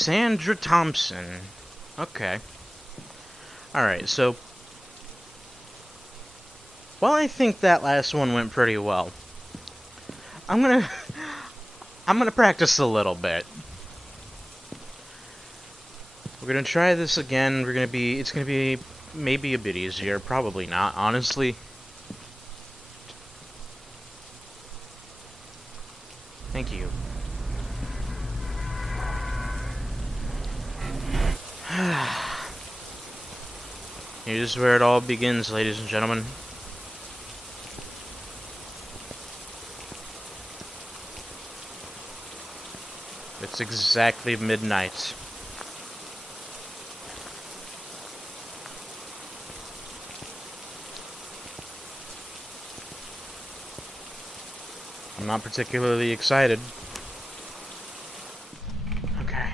Sandra Thompson. Okay. Alright, so... well, I think that last one went pretty well. I'm gonna practice a little bit. We're gonna try this again. It's gonna be maybe a bit easier. Probably not, honestly. Thank you. Here's where it all begins, ladies and gentlemen. It's exactly midnight. I'm not particularly excited. Okay.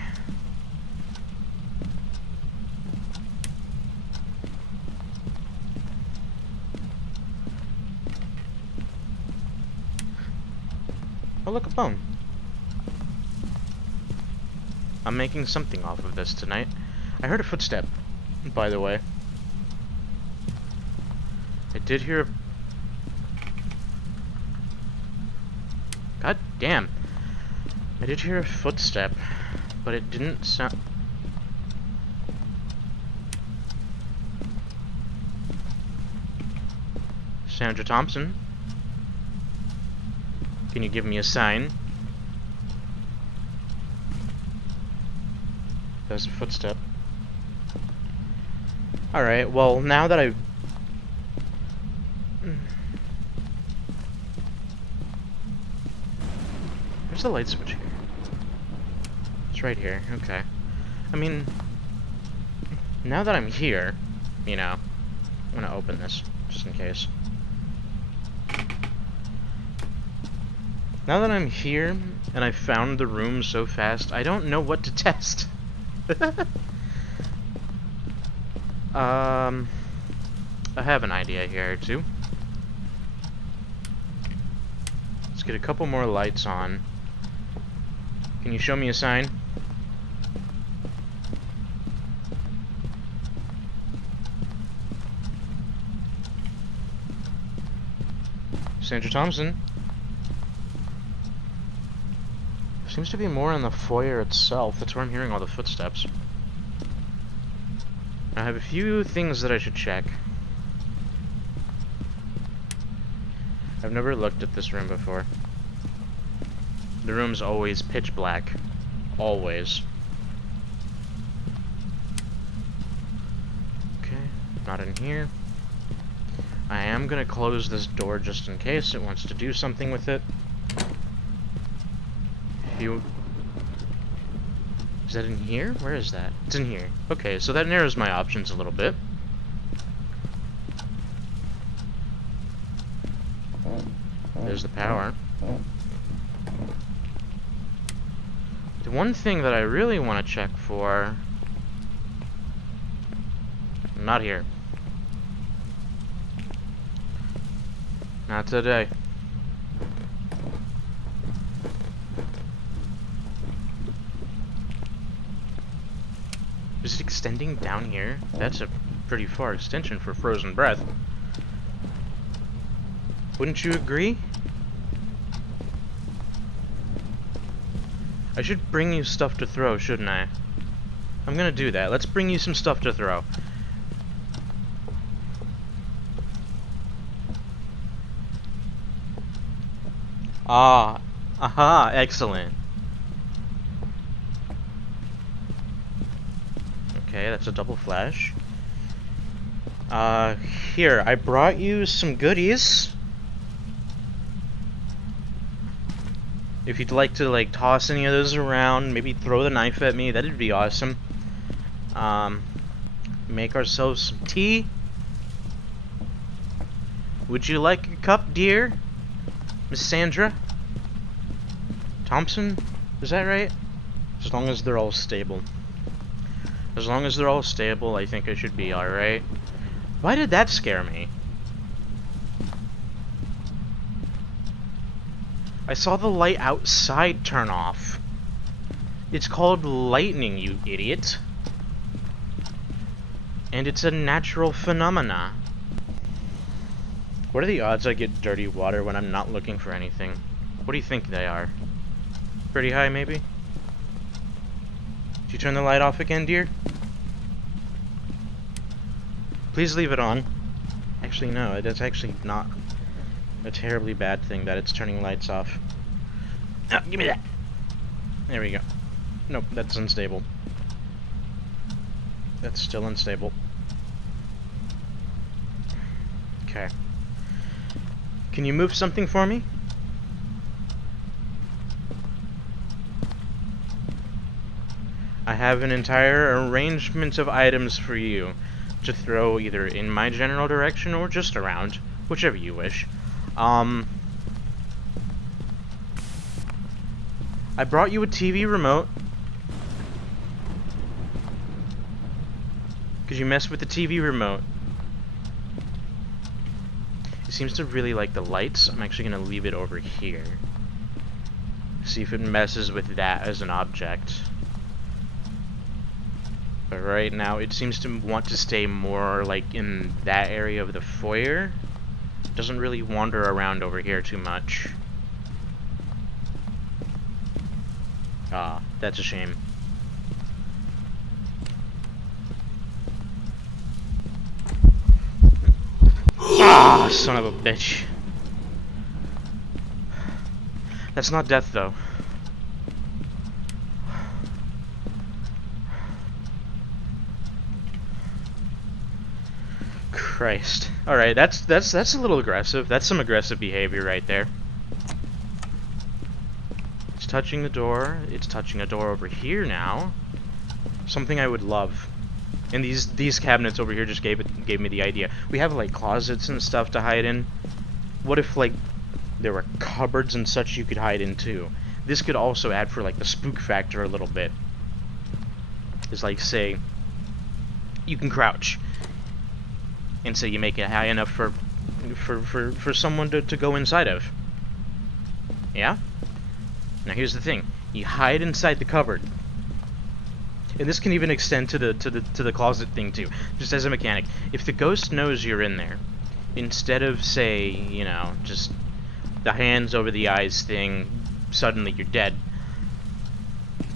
Oh, look, a bone. I'm making something off of this tonight. I heard a footstep, by the way. I did hear a... God damn. I did hear a footstep, but it didn't sound... Sandra Thompson? Can you give me a sign? There's a footstep. Alright, well, now that I've... Where's the light switch here? It's right here, okay. I mean, now that I'm here, you know, I'm gonna open this, just in case. Now that I'm here, and I found the room so fast, I don't know what to test. I have an idea here, too. Let's get a couple more lights on. Can you show me a sign? Sandra Thompson? Seems to be more in the foyer itself. That's where I'm hearing all the footsteps. I have a few things that I should check. I've never looked at this room before. The room's always pitch black. Always. Okay, not in here. I am gonna close this door just in case it wants to do something with it. Is that in here? Where is that? It's in here. Okay, so that narrows my options a little bit. There's the power. The one thing that I really want to check for... Not here. Not today. Is it extending down here? That's a pretty far extension for frozen breath. Wouldn't you agree? I should bring you stuff to throw, shouldn't I? I'm gonna do that. Let's bring you some stuff to throw. Ah, aha, excellent. Okay, that's a double flash. Here, I brought you some goodies. If you'd like to, like, toss any of those around, maybe throw the knife at me, that'd be awesome. Make ourselves some tea. Would you like a cup, dear? Miss Sandra? Thompson? Is that right? As long as they're all stable. As long as they're all stable, I think I should be alright. Why did that scare me? I saw the light outside turn off. It's called lightning, you idiot. And it's a natural phenomena. What are the odds I get dirty water when I'm not looking for anything? What do you think they are? Pretty high, maybe? Did you turn the light off again, dear? Please leave it on. Actually, no, that's actually not a terribly bad thing that it's turning lights off. Oh, give me that! There we go. Nope, that's unstable. That's still unstable. Okay. Can you move something for me? I have an entire arrangement of items for you to throw either in my general direction or just around, whichever you wish. I brought you a TV remote. Could you mess with the TV remote? It seems to really like the lights. I'm actually going to leave it over here. See if it messes with that as an object. But right now, it seems to want to stay more like in that area of the foyer. Doesn't really wander around over here too much. Ah, that's a shame. Ah, son of a bitch. That's not death, though. Christ. Alright, that's a little aggressive. That's some aggressive behavior right there. It's touching the door. It's touching a door over here now. Something I would love. And these cabinets over here just gave me the idea. We have like closets and stuff to hide in. What if like there were cupboards and such you could hide in too? This could also add for like the spook factor a little bit. It's like, say, you can crouch, and so you make it high enough for someone to go inside of. Yeah? Now here's the thing. You hide inside the cupboard. And this can even extend to the closet thing too. Just as a mechanic. If the ghost knows you're in there, instead of, say, you know, just the hands over the eyes thing, suddenly you're dead.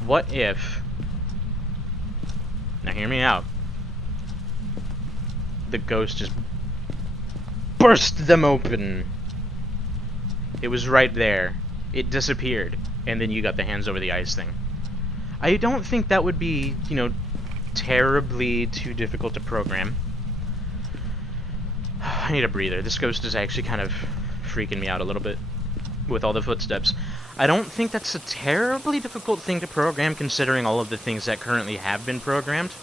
What if... Now hear me out. The ghost just burst them open. It was right there. It disappeared. And then you got the hands over the eyes thing. I don't think that would be, you know, terribly too difficult to program. I need a breather. This ghost is actually kind of freaking me out a little bit with all the footsteps. I don't think that's a terribly difficult thing to program, considering all of the things that currently have been programmed.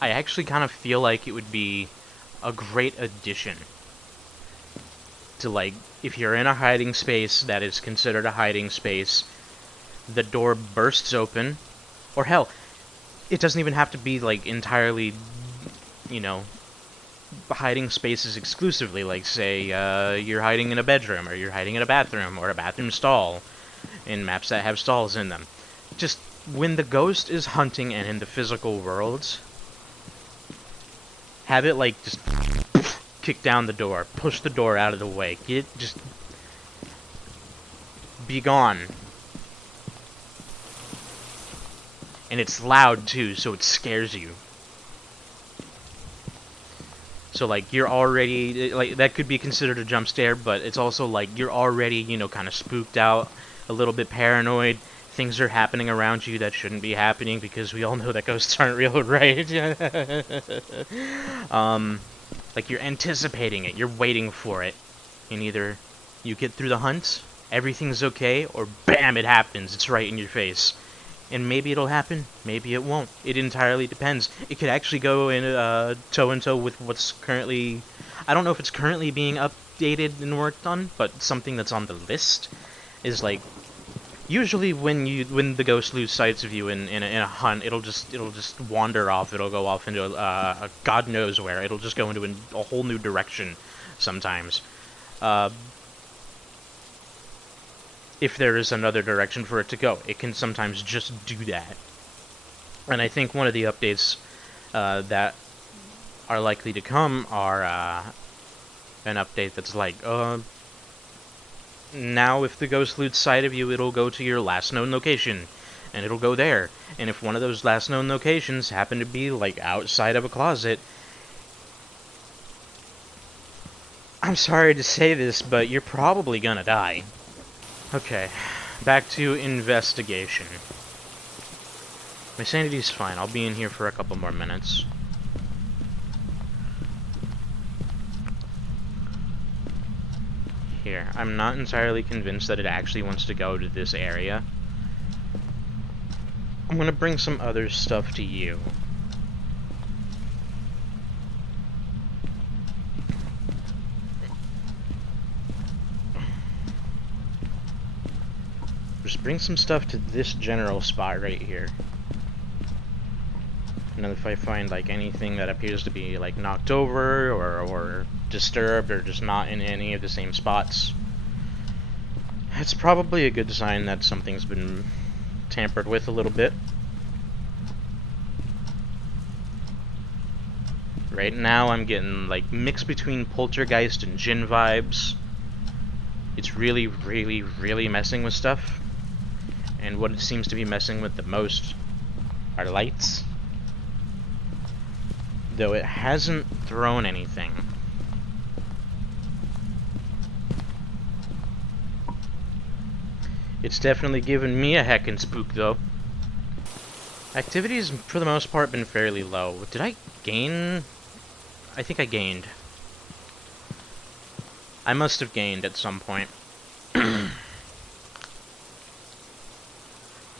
I actually kind of feel like it would be a great addition to, like, if you're in a hiding space that is considered a hiding space, the door bursts open, or hell, it doesn't even have to be, like, entirely, you know, hiding spaces exclusively, like, say, you're hiding in a bedroom, or you're hiding in a bathroom, or a bathroom stall, in maps that have stalls in them. Just, when the ghost is hunting and in the physical worlds, have it, like, just kick down the door, push the door out of the way, just be gone. And it's loud too, so it scares you. So like you're already like that could be considered a jump scare, but it's also like you're already, you know, kind of spooked out, a little bit paranoid. Things are happening around you that shouldn't be happening because we all know that ghosts aren't real, right? Like you're anticipating it, you're waiting for it, and either you get through the hunt, everything's okay, or bam, it happens. It's right in your face. And maybe it'll happen, maybe it won't. It entirely depends. It could actually go in toe-in-toe with what's currently... I don't know if it's currently being updated and worked on, but something that's on the list is like... Usually when the ghost loses sight of you in a hunt, it'll just wander off. It'll go off into a God knows where. It'll just go into a whole new direction sometimes. if there is another direction for it to go. It can sometimes just do that. And I think one of the updates that are likely to come are an update that's like, now if the ghost loots sight of you, it'll go to your last known location, and it'll go there. And if one of those last known locations happen to be, like, outside of a closet, I'm sorry to say this, but you're probably gonna die. Okay, back to investigation. My sanity's fine. I'll be in here for a couple more minutes. Here, I'm not entirely convinced that it actually wants to go to this area. I'm gonna bring some other stuff to you. Just bring some stuff to this general spot right here. And then if I find, like, anything that appears to be, like, knocked over or disturbed or just not in any of the same spots, it's probably a good sign that something's been tampered with a little bit. Right now I'm getting, like, mixed between poltergeist and djinn vibes. It's really, really, really messing with stuff. And what it seems to be messing with the most are lights. Though it hasn't thrown anything. It's definitely given me a heckin' spook, though. Activity's, for the most part, been fairly low. Did I gain? I think I gained. I must have gained at some point.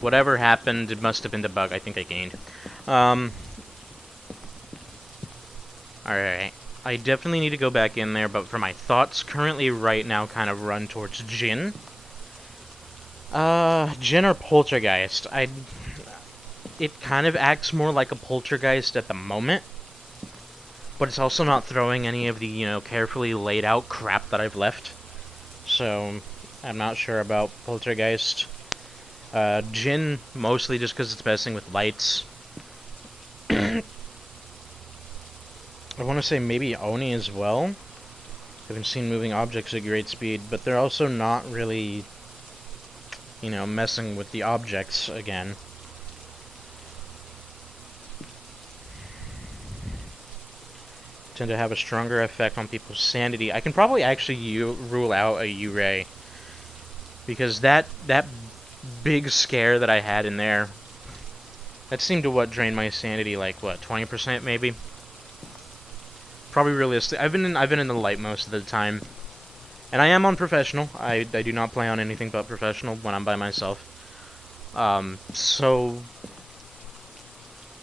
Whatever happened, it must have been the bug. I think I gained. Alright. I definitely need to go back in there, but for my thoughts currently right now kind of run towards djinn. Djinn or poltergeist. It kind of acts more like a poltergeist at the moment. But it's also not throwing any of the, you know, carefully laid out crap that I've left. So, I'm not sure about poltergeist. Djinn, mostly just because it's messing with lights. I want to say maybe Oni as well. I haven't seen moving objects at great speed, but they're also not really, you know, messing with the objects again. Tend to have a stronger effect on people's sanity. I can probably actually rule out a U-Ray. Because that big scare that I had in there, that seemed to drain my sanity like, what, 20% maybe? Probably realistic. I've been in the light most of the time. And I am on professional. I do not play on anything but professional when I'm by myself. So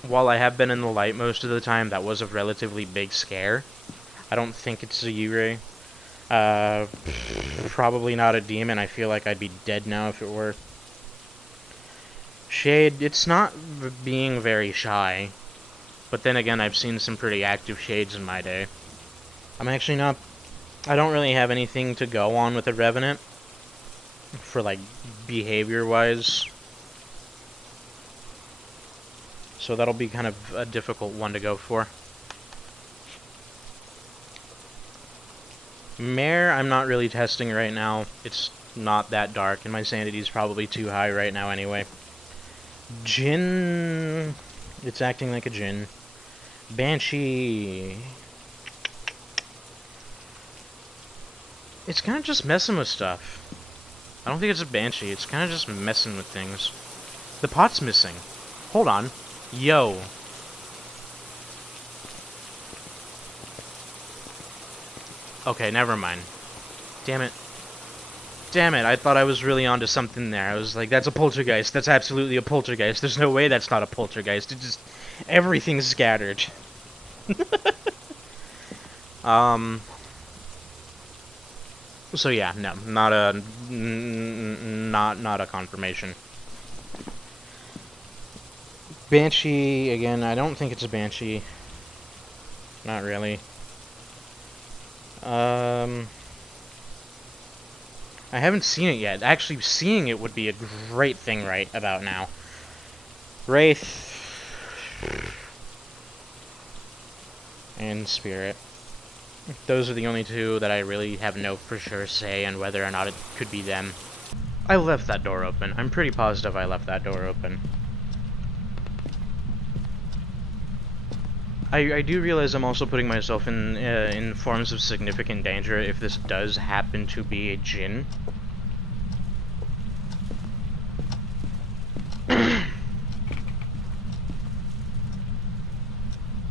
while I have been in the light most of the time, that was a relatively big scare. I don't think it's a U-Ray. Probably not a demon. I feel like I'd be dead now if it were. Shade, it's not being very shy. But then again, I've seen some pretty active shades in my day. I'm actually not... I don't really have anything to go on with a Revenant. For, like, behavior-wise. So that'll be kind of a difficult one to go for. Mare, I'm not really testing right now. It's not that dark, and my sanity's probably too high right now anyway. Djinn... It's acting like a djinn. Banshee... It's kind of just messing with stuff. I don't think it's a Banshee. It's kind of just messing with things. The pot's missing. Hold on. Yo. Okay, never mind. Damn it. Damn it, I thought I was really onto something there. I was like, that's a poltergeist. That's absolutely a poltergeist. There's no way that's not a poltergeist. It just... Everything's scattered. So yeah, no, not a confirmation. Banshee, again, I don't think it's a Banshee. Not really. I haven't seen it yet. Actually, seeing it would be a great thing right about now. Wraith. And Spirit. Those are the only two that I really have no for sure say on whether or not it could be them. I left that door open. I'm pretty positive I left that door open. I do realize I'm also putting myself in forms of significant danger if this does happen to be a djinn.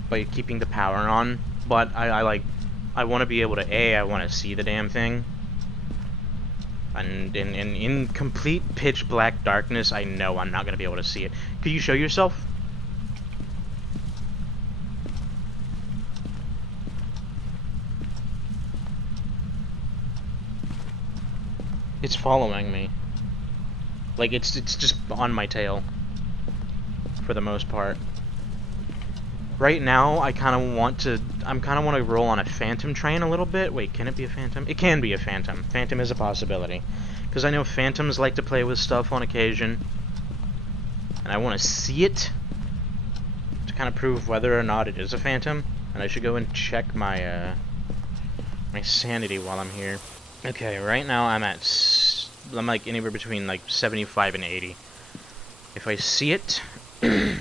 By keeping the power on, but I want to be able to I want to see the damn thing. And in complete pitch black darkness, I know I'm not going to be able to see it. Could you show yourself? It's following me. Like, it's just on my tail. For the most part. Right now, I kind of want to roll on a phantom train a little bit. Wait, can it be a phantom? It can be a phantom. Phantom is a possibility. Because I know phantoms like to play with stuff on occasion. And I want to see it to kind of prove whether or not it is a phantom. And I should go and check my, my sanity while I'm here. Okay, right now I'm like anywhere between like 75 and 80. If I see it... and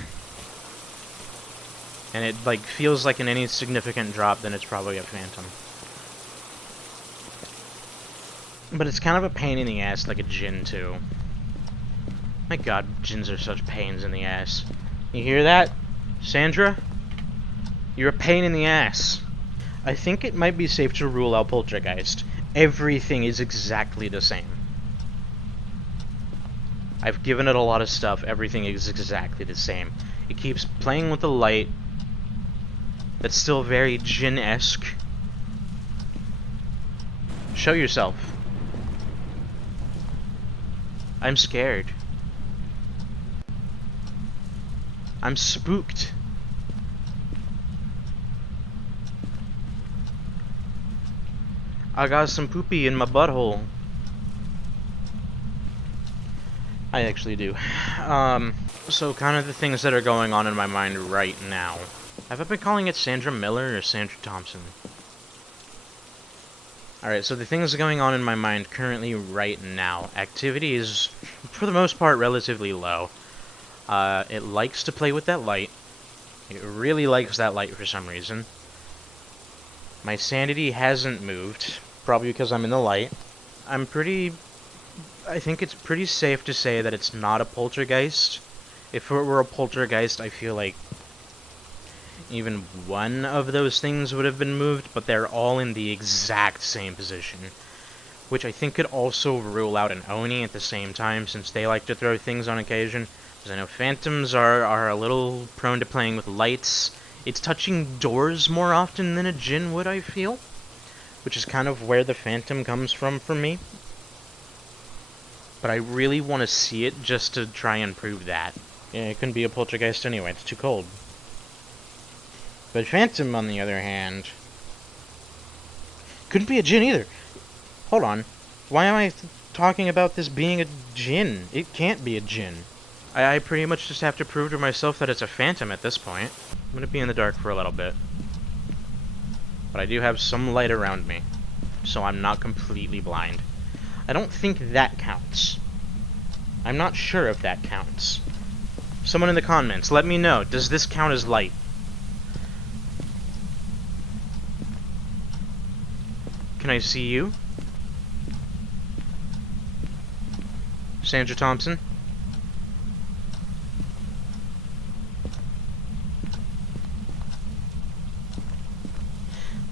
it like feels like an any significant drop, then it's probably a phantom. But it's kind of a pain in the ass, like a djinn too. My god, djinns are such pains in the ass. You hear that, Sandra? You're a pain in the ass. I think it might be safe to rule out poltergeist. Everything is exactly the same. I've given it a lot of stuff. Everything is exactly the same. It keeps playing with the light. That's still very djinn-esque. Show yourself. I'm scared. I'm spooked. I got some poopy in my butthole. I actually do. So kind of the things that are going on in my mind right now. Have I been calling it Sandra Miller or Sandra Thompson? Alright, so the things going on in my mind currently right now. Activity is, for the most part, relatively low. It likes to play with that light. It really likes that light for some reason. My sanity hasn't moved, probably because I'm in the light. I think it's pretty safe to say that it's not a poltergeist. If it were a poltergeist, I feel like even one of those things would have been moved, but they're all in the exact same position. Which I think could also rule out an Oni at the same time, since they like to throw things on occasion. Because I know phantoms are a little prone to playing with lights. It's touching doors more often than a djinn would, I feel. Which is kind of where the phantom comes from for me. But I really want to see it just to try and prove that. Yeah, it couldn't be a poltergeist anyway, it's too cold. But phantom, on the other hand, couldn't be a djinn either. Hold on. Why am I talking about this being a djinn? It can't be a djinn. I pretty much just have to prove to myself that it's a phantom at this point. I'm gonna be in the dark for a little bit. But I do have some light around me, so I'm not completely blind. I don't think that counts. I'm not sure if that counts. Someone in the comments, let me know. Does this count as light? Can I see you? Sandra Thompson?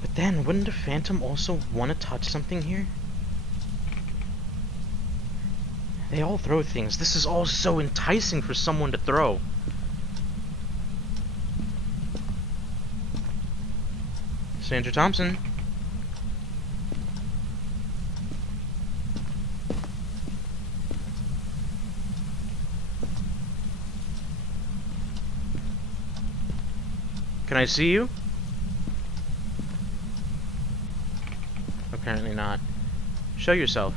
But then, wouldn't a phantom also want to touch something here? They all throw things. This is all so enticing for someone to throw. Sandra Thompson? Can I see you? Apparently not. Show yourself.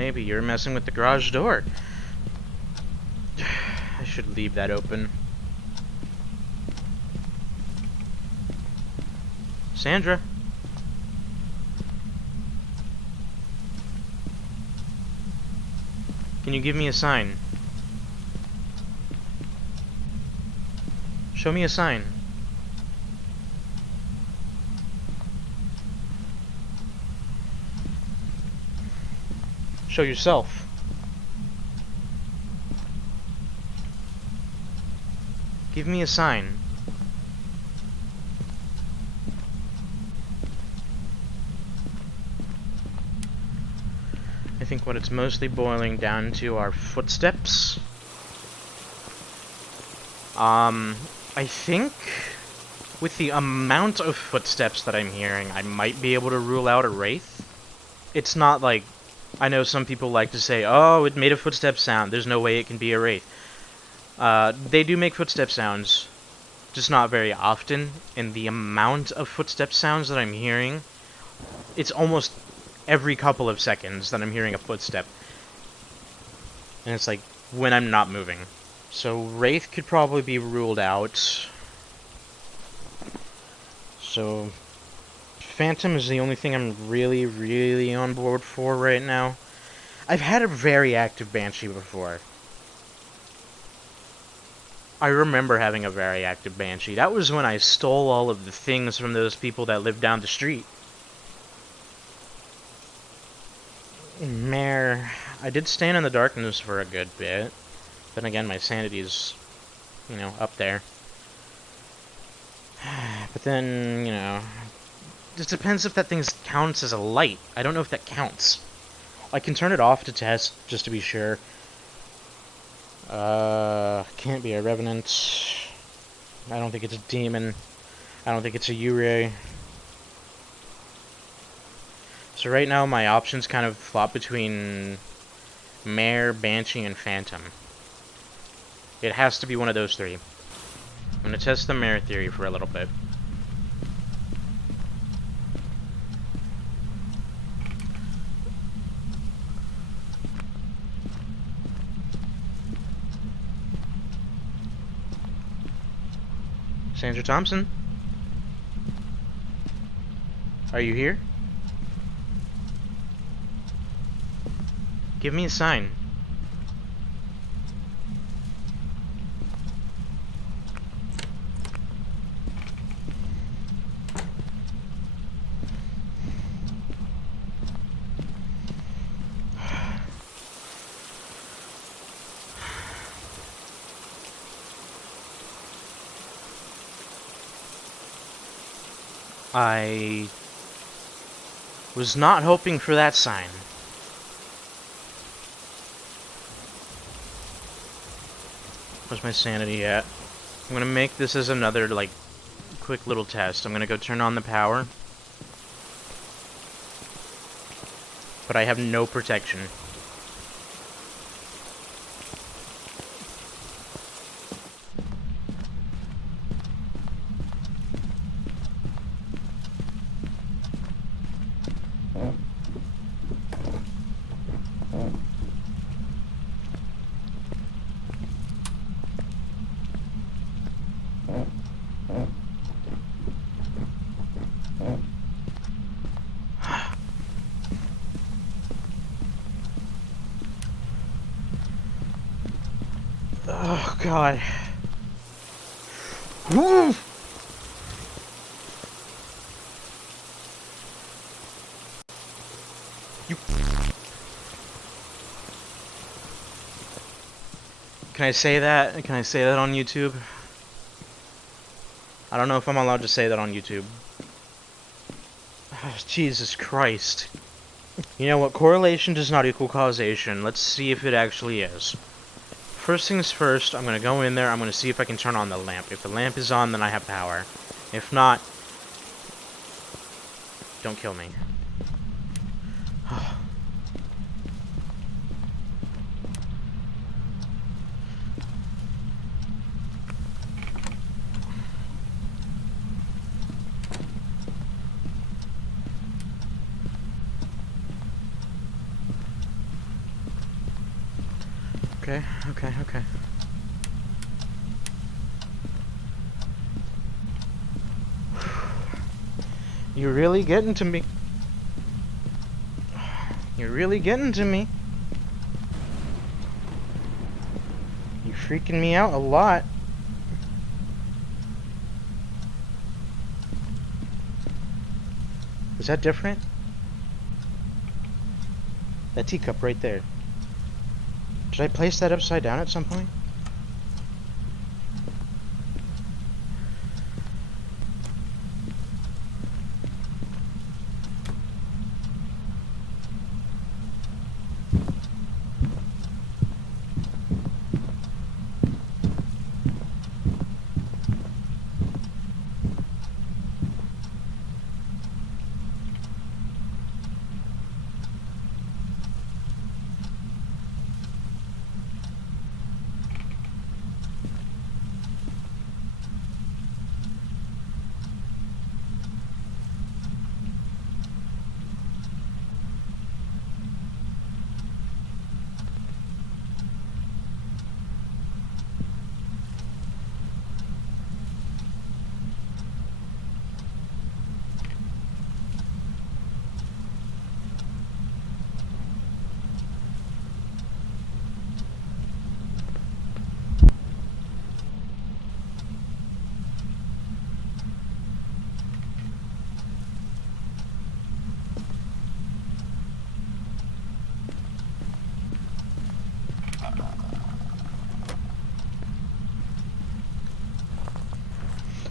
maybe you're messing with the garage door. I should leave that open. Sandra? Can you give me a sign? Show me a sign. Show yourself. Give me a sign. I think what it's mostly boiling down to are footsteps. I think with the amount of footsteps that I'm hearing, I might be able to rule out a wraith. It's not like, I know some people like to say, oh, it made a footstep sound, there's no way it can be a wraith. They do make footstep sounds, just not very often, and the amount of footstep sounds that I'm hearing, it's almost every couple of seconds that I'm hearing a footstep. And it's like, when I'm not moving. So, wraith could probably be ruled out. So, phantom is the only thing I'm really, really on board for right now. I've had a very active banshee before. I remember having a very active banshee. That was when I stole all of the things from those people that lived down the street. Mare, I did stand in the darkness for a good bit. Then again, my sanity's, you know, up there. But then, you know, it depends if that thing counts as a light. I don't know if that counts. I can turn it off to test, just to be sure. Can't be a revenant. I don't think it's a demon. I don't think it's a Yurei. So right now my options kind of flop between Mare, Banshee, and Phantom. It has to be one of those three. I'm gonna test the Mare theory for a little bit. Sandra Thompson? Are you here? Give me a sign. I was not hoping for that sign. Where's my sanity at? I'm gonna make this as another, like, quick little test. I'm gonna go turn on the power. But I have no protection. Oh, God. Woo! You... Can I say that? Can I say that on YouTube? I don't know if I'm allowed to say that on YouTube. Jesus Christ. You know what? Correlation does not equal causation. Let's see if it actually is. First things first, I'm gonna go in there, I'm gonna see if I can turn on the lamp. If the lamp is on, then I have power. If not, don't kill me. Okay, okay, okay. You're really getting to me. You're really getting to me. You're freaking me out a lot. Is that different? That teacup right there. Did I place that upside down at some point?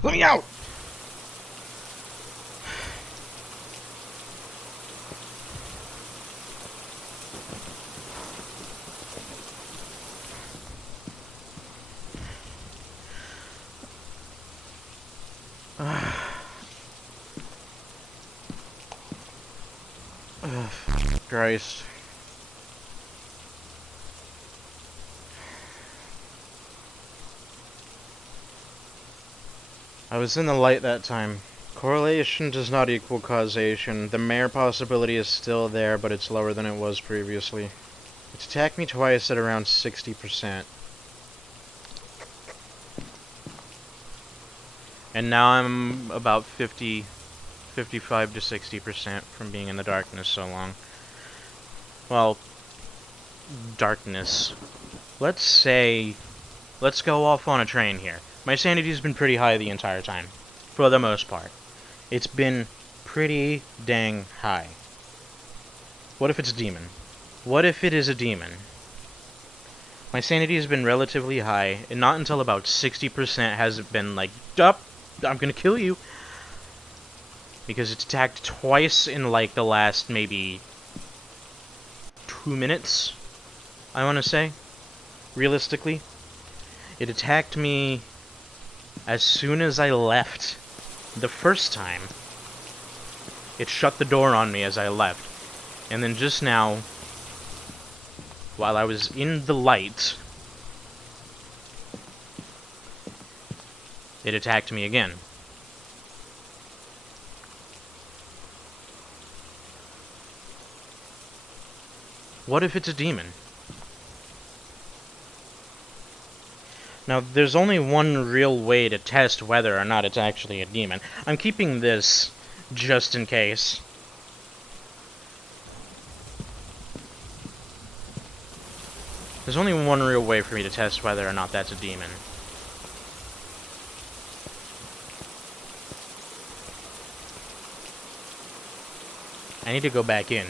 Let me out! Christ. I was in the light that time. Correlation does not equal causation. The mere possibility is still there, but it's lower than it was previously. It's attacked me twice at around 60%. And now I'm about 55 to 60% from being in the darkness so long. Well, darkness. Let's go off on a train here. My sanity's been pretty high the entire time, for the most part. It's been pretty dang high. What if it's a demon? What if it is a demon? My sanity has been relatively high, and not until about 60% has it been like, up, I'm gonna kill you. Because it's attacked twice in like the last maybe 2 minutes, I want to say, realistically. It attacked me as soon as I left the first time. It shut the door on me as I left. And then just now, while I was in the light, it attacked me again. What if it's a demon? Now, there's only one real way to test whether or not it's actually a demon. I'm keeping this just in case. There's only one real way for me to test whether or not that's a demon. I need to go back in.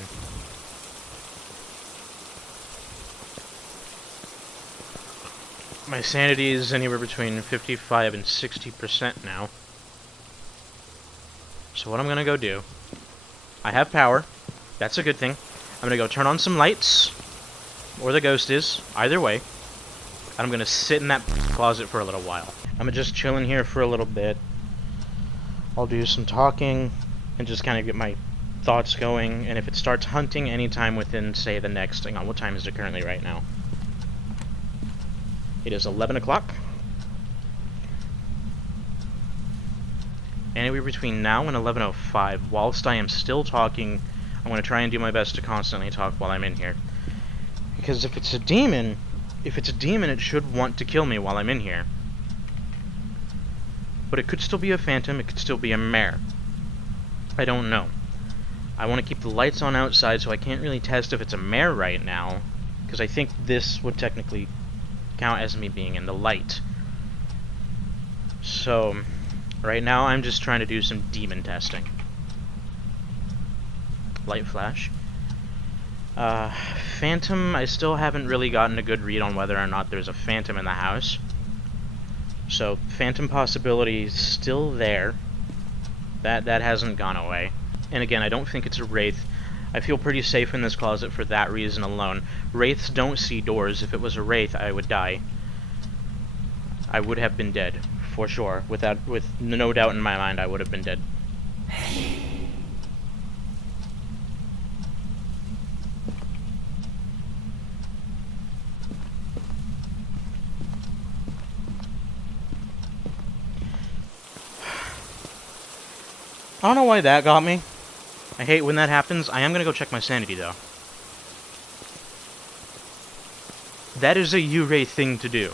My sanity is anywhere between 55 and 60% now. So what I'm gonna go do... I have power. That's a good thing. I'm gonna go turn on some lights. Or the ghost is. Either way. And I'm gonna sit in that closet for a little while. I'm gonna just chill in here for a little bit. I'll do some talking. And just kind of get my thoughts going. And if it starts hunting anytime within, say, the next... Hang on, what time is it currently right now? It is 11 o'clock. Anywhere between now and 11:05, whilst I am still talking, I'm going to try and do my best to constantly talk while I'm in here. Because if it's a demon, If it's a demon, it should want to kill me while I'm in here. But it could still be a phantom, it could still be a mare. I don't know. I want to keep the lights on outside, so I can't really test if it's a mare right now, because I think this would technically count as me being in the light. So, right now I'm just trying to do some demon testing. Light flash. Phantom, I still haven't really gotten a good read on whether or not there's a phantom in the house. So, phantom possibility is still there. That hasn't gone away. And again, I don't think it's a wraith. I feel pretty safe in this closet for that reason alone. Wraiths don't see doors. If it was a wraith, I would die. I would have been dead, for sure. With no doubt in my mind, I would have been dead. I don't know why that got me. I hate when that happens. I am gonna go check my sanity, though. That is a U-Ray thing to do.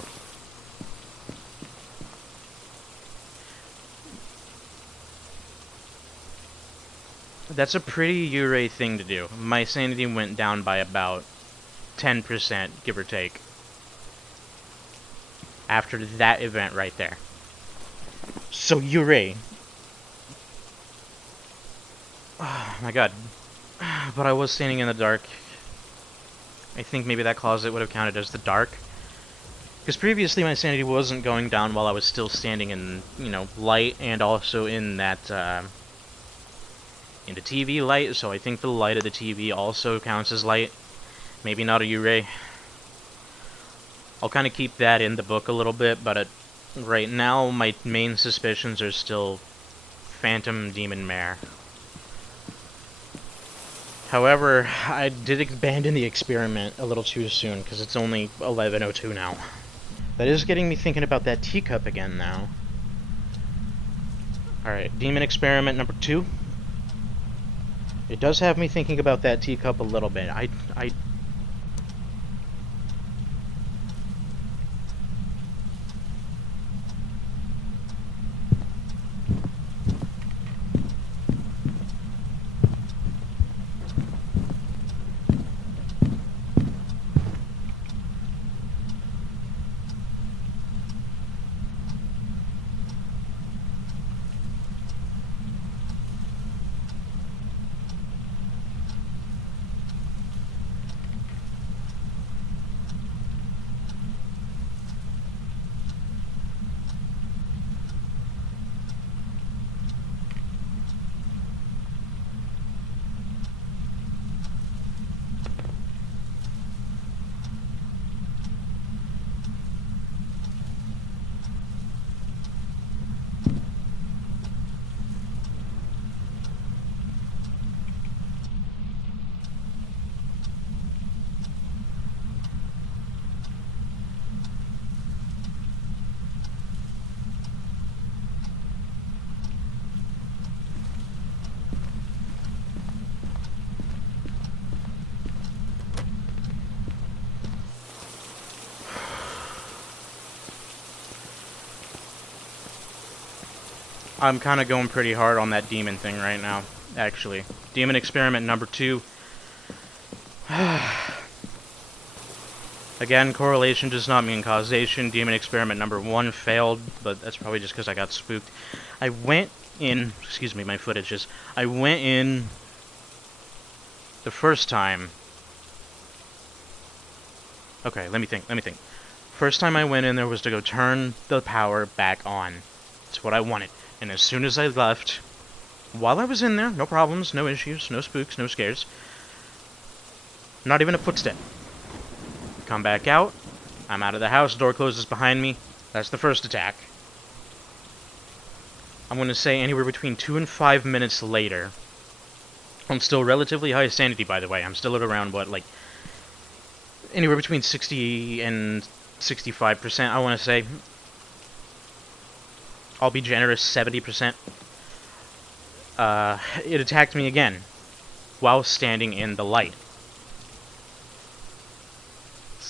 That's a pretty U-Ray thing to do. My sanity went down by about 10%, give or take. After that event right there. So, U-Ray. Oh my god. But I was standing in the dark. I think maybe that closet would have counted as the dark. Because previously my sanity wasn't going down while I was still standing in, you know, light, and also in that, in the TV light, so I think the light of the TV also counts as light. Maybe not a U-Ray. I'll kind of keep that in the book a little bit, but right now my main suspicions are still Phantom Demon Mare. However, I did abandon the experiment a little too soon, because it's only 11:02 now. That is getting me thinking about that teacup again now. Alright, demon experiment number 2. It does have me thinking about that teacup a little bit. I'm kind of going pretty hard on that demon thing right now, actually. Demon experiment number 2. Again, correlation does not mean causation. Demon experiment number 1 failed, but that's probably just because I got spooked. I went in... Excuse me, my footage is... I went in... the first time... Okay, let me think. First time I went in there was to go turn the power back on. That's what I wanted. And as soon as I left, while I was in there, no problems, no issues, no spooks, no scares. Not even a footstep. Come back out. I'm out of the house. Door closes behind me. That's the first attack. I'm going to say anywhere between 2 and 5 minutes later. I'm still relatively high sanity, by the way. I'm still at around, what, like... anywhere between 60 and 65%, I want to say. I'll be generous, 70%. It attacked me again. While standing in the light.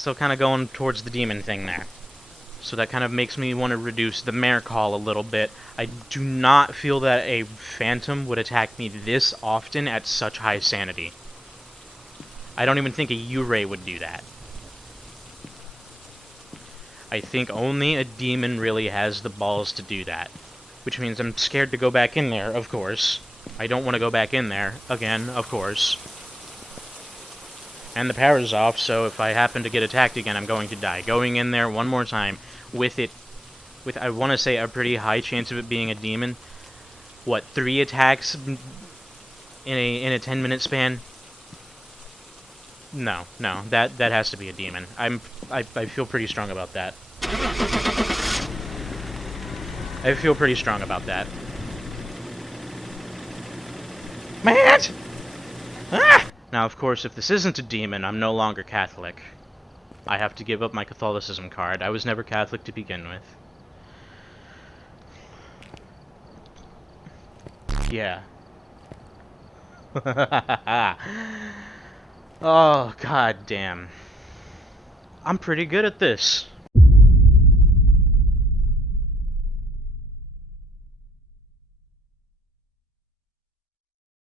Still kind of going towards the demon thing there. So that kind of makes me want to reduce the mare call a little bit. I do not feel that a phantom would attack me this often at such high sanity. I don't even think a U-ray would do that. I think only a demon really has the balls to do that. Which means I'm scared to go back in there, of course. I don't want to go back in there, again, of course. And the power's off, so if I happen to get attacked again, I'm going to die. Going in there one more time with it, with, I want to say, a pretty high chance of it being a demon. What, 3 attacks in a 10-minute span? No, that has to be a demon. I feel pretty strong about that. I feel pretty strong about that. Matt! Ah! Now, of course, if this isn't a demon, I'm no longer Catholic. I have to give up my Catholicism card. I was never Catholic to begin with. Yeah. Oh, god damn. I'm pretty good at this.